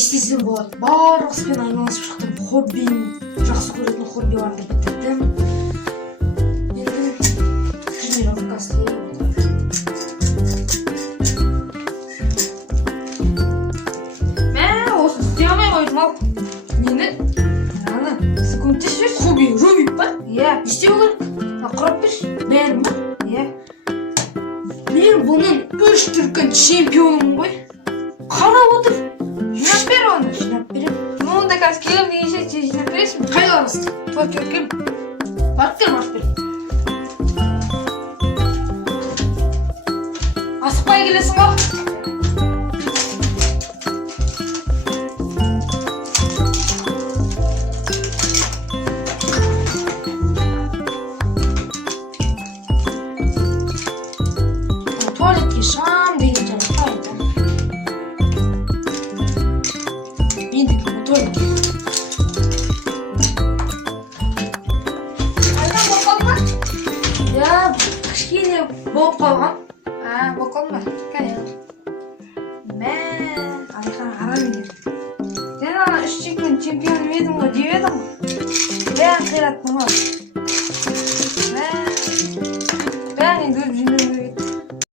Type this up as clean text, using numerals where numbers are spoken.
істесем болады. Барлық іспен айналысып шықтым. Хоббиім, жақсы көретін хоббиларды бітірдім. Енді тренировка істеймін. Осы істей алмай қойдым ау. Нені? Ана, секундте сөз. Хобби жобип па? Иә, не істеу керек? Құрап берші. Бәрін ба? Иә. Мен бұның 3 дүркін чемпионым ғой. Қарап отыр. Жинап бер оны. Жинап берем. Онда қазір келем дегенше жинап бересің бе? Қайда барасың? Паркке Парктен барып бер. асықпай келесің ғой. Туалетке шам деген жаратпайды. Енді туалетке. Айдан болып қалды ма? Я кішкене болып қалған. Болып қалды ма? Кәне. Алихан арам екен. Сен ана 3 чемпион едің ғой деп едің ғой. Бәрін қираттым ғой.